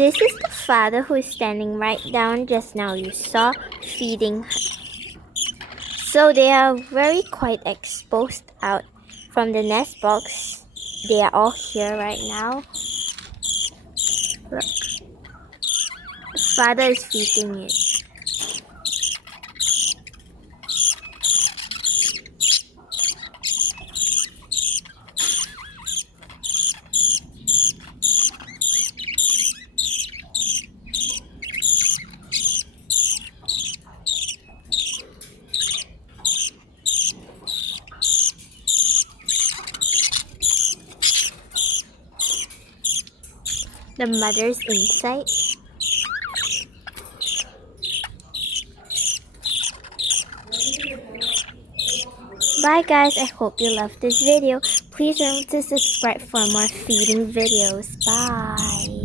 This is the father who is standing right down just now. You saw feeding. So they are very quite exposed out from the nest box. They are all here right now. Look. The father is feeding it. The mother's inside. Bye guys, I hope you loved this video. Please remember to subscribe for more feeding videos. Bye.